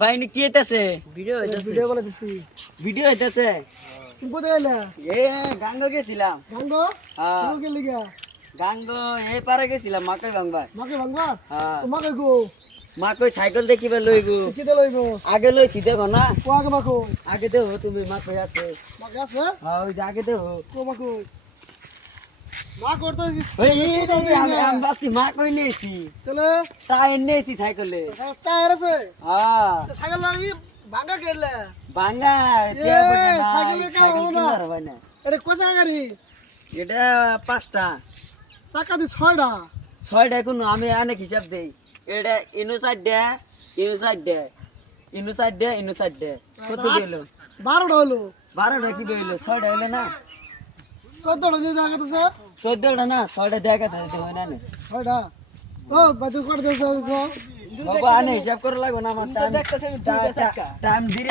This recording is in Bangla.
ভাই নি কি হইতাছে? ভিডিও হইতাছে। ভিডিও বলে দিছি। ভিডিও হইতাছে? তুমি কোথায় গেলা? এ গাঙ্গ গেছিলাম। গাঙ্গ? হ্যাঁ তুমি গেলি গা? গাঙ্গ এই পারে গেছিলাম মাকই ভাঙবার। মাকে ভাঙবা? হ্যাঁ তোমাকে গো। মাকই সাইকেল দেখিবা লইবো। কিতে লইব? আগে লইছি দেখো না। ও আগে মাকো। আগে দেবো তুমি মাকই আছে। মাকে আছে? হ্যাঁ ওই যে আগে দেবো। কো মাকো। মা করতে ওই আমি বাসি মাকই নিয়েছি। তাহলে টায়ার নিয়েছি সাইকেলে। টায়ার আছে? হ্যাঁ সাইকেল লাগি ভাঙা গেলে। ভাঙা সাইকেলে কাম সাইকেল হলো না। কিনার হয় না। এটা কোসা গাড়ি? এটা 5টা চাকা দি 6টা। 6টা কোনো আমি অনেক হিসাব দেই। এটা ইনু সাইড দে ইনু সাইড দে ইনু সাইড দে ইনু সাইড দে কত গেলো? 12টা হলো। 12টা কি হইলো? 6টা হইলো না? 14টা নিয়ে দেখা গেছে। 14টা না 6টা দেখা দিতে হয় না? 6টা। ও বাজু করে দিছো। বাবা আনে হিসাব করে লাগো না আমার টাইম টাইম দিরে